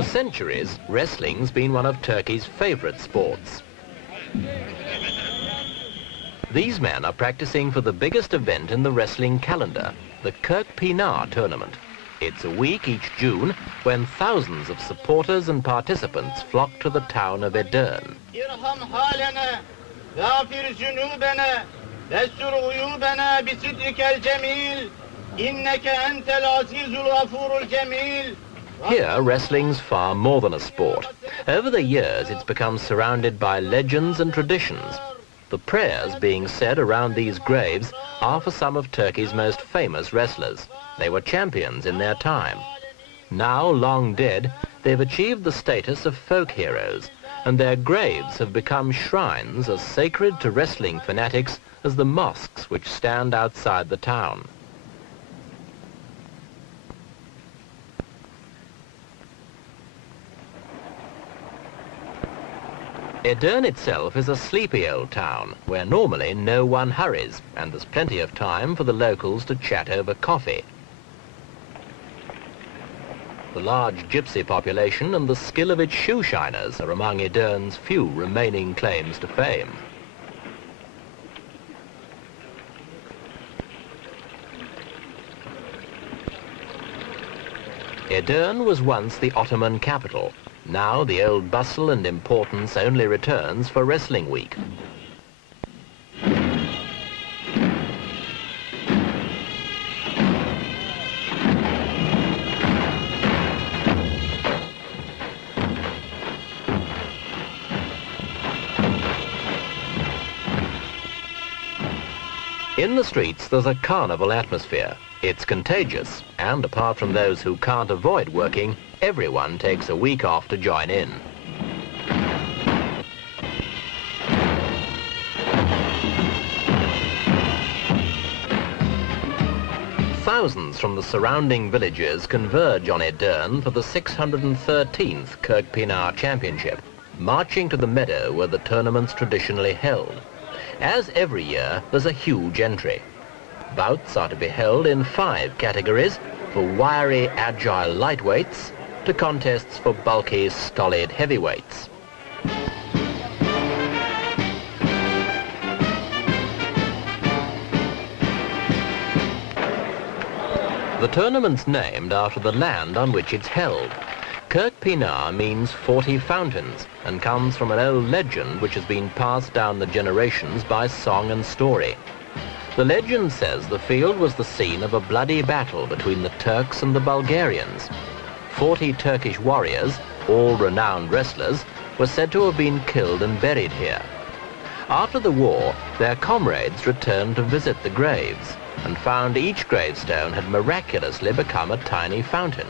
For centuries, wrestling's been one of Turkey's favorite sports. These men are practicing for the biggest event in the wrestling calendar, the Kırkpınar tournament. It's a week each June when thousands of supporters and participants flock to the town of Edirne. Here, wrestling's far more than a sport. Over the years, it's become surrounded by legends and traditions. The prayers being said around these graves are for some of Turkey's most famous wrestlers. They were champions in their time. Now long dead, they've achieved the status of folk heroes, and their graves have become shrines as sacred to wrestling fanatics as the mosques which stand outside the town. Edirne itself is a sleepy old town where normally no one hurries, and there's plenty of time for the locals to chat over coffee. The large gypsy population and the skill of its shoe shiners are among Edirne's few remaining claims to fame. Edirne was once the Ottoman capital. Now the old bustle and importance only returns for Wrestling Week. In the streets, there's a carnival atmosphere. It's contagious, and apart from those who can't avoid working, everyone takes a week off to join in. Thousands from the surrounding villages converge on Edirne for the 613th Kırkpınar Championship, marching to the meadow where the tournament's traditionally held. As every year, there's a huge entry. Bouts are to be held in 5 categories, from wiry, agile lightweights to contests for bulky, stolid heavyweights. The tournament's named after the land on which it's held. Kırkpınar means 40 fountains and comes from an old legend which has been passed down the generations by song and story. The legend says the field was the scene of a bloody battle between the Turks and the Bulgarians. 40 Turkish warriors, all renowned wrestlers, were said to have been killed and buried here. After the war, their comrades returned to visit the graves and found each gravestone had miraculously become a tiny fountain.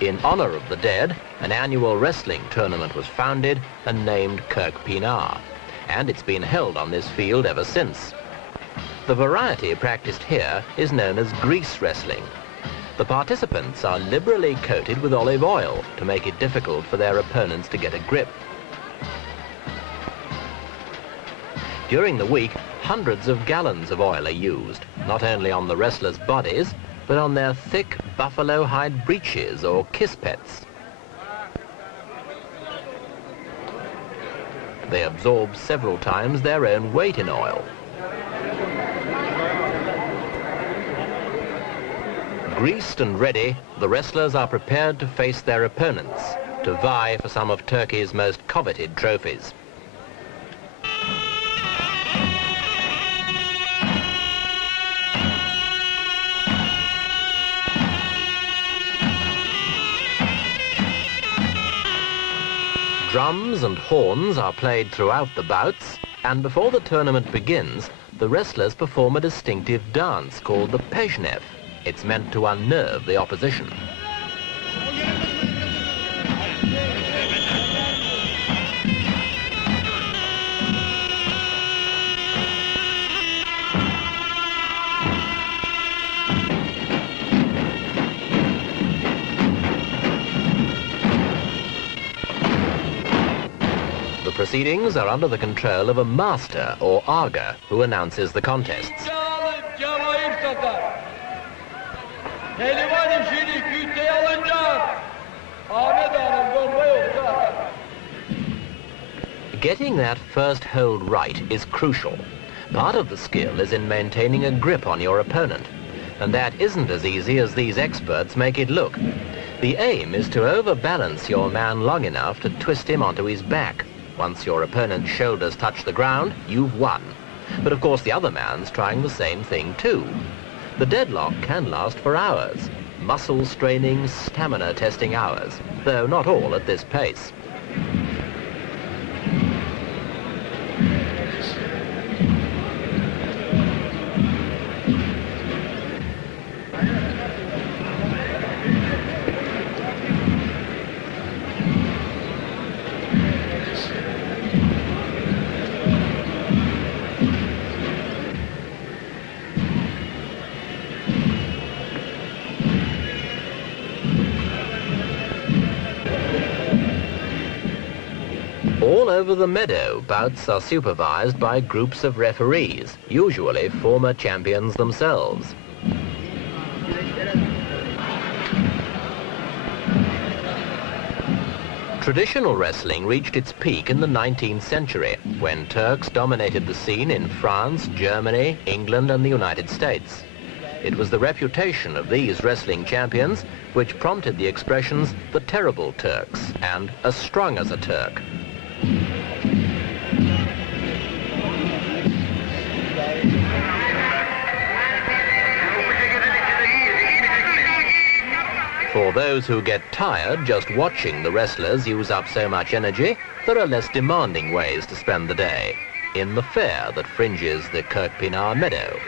In honor of the dead, an annual wrestling tournament was founded and named Kırkpınar, and it's been held on this field ever since. The variety practiced here is known as grease wrestling. The participants are liberally coated with olive oil to make it difficult for their opponents to get a grip. During the week, hundreds of gallons of oil are used, not only on the wrestlers' bodies, but on their thick buffalo hide breeches or kisspets. They absorb several times their own weight in oil. Greased and ready, the wrestlers are prepared to face their opponents, to vie for some of Turkey's most coveted trophies. Drums and horns are played throughout the bouts, and before the tournament begins, the wrestlers perform a distinctive dance called the pejnef. It's meant to unnerve the opposition. The proceedings are under the control of a master or aga who announces the contests. Pehlivan işini küteye alınca Ahmet Ağa'nın Getting that first hold right is crucial. Part of the skill is in maintaining a grip on your opponent, and that isn't as easy as these experts make it look. The aim is to overbalance your man long enough to twist him onto his back. Once your opponent's shoulders touch the ground, you've won. But of course the other man's trying the same thing too. The deadlock can last for hours. Muscle straining, stamina testing hours, though not all at this pace. All over the meadow, bouts are supervised by groups of referees, usually former champions themselves. Traditional wrestling reached its peak in the 19th century, when Turks dominated the scene in France, Germany, England and the United States. It was the reputation of these wrestling champions which prompted the expressions, the terrible Turks, and as strong as a Turk. For those who get tired just watching the wrestlers use up so much energy, there are less demanding ways to spend the day, in the fair that fringes the Kırkpınar meadow.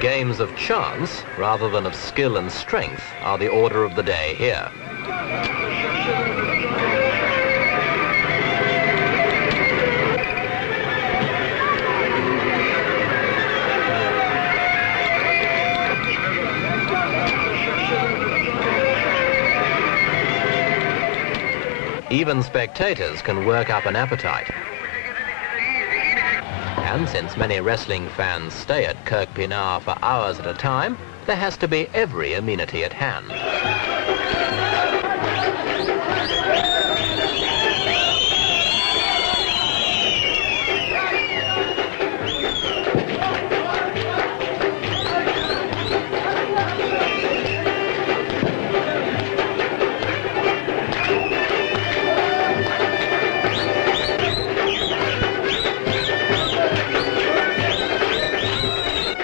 Games of chance, rather than of skill and strength, are the order of the day here. Even spectators can work up an appetite. And since many wrestling fans stay at Kırkpınar for hours at a time, there has to be every amenity at hand.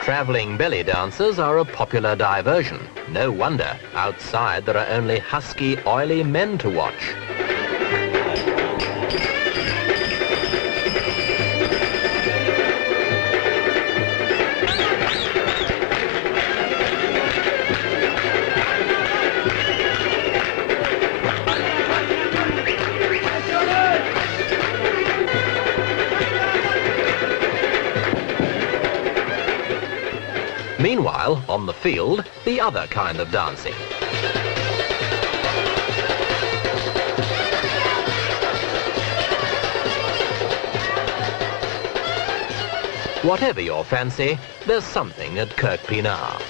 Traveling belly dancers are a popular diversion. No wonder, outside there are only husky, oily men to watch. Meanwhile, on the field, the other kind of dancing. Whatever your fancy, there's something at Kırkpınar.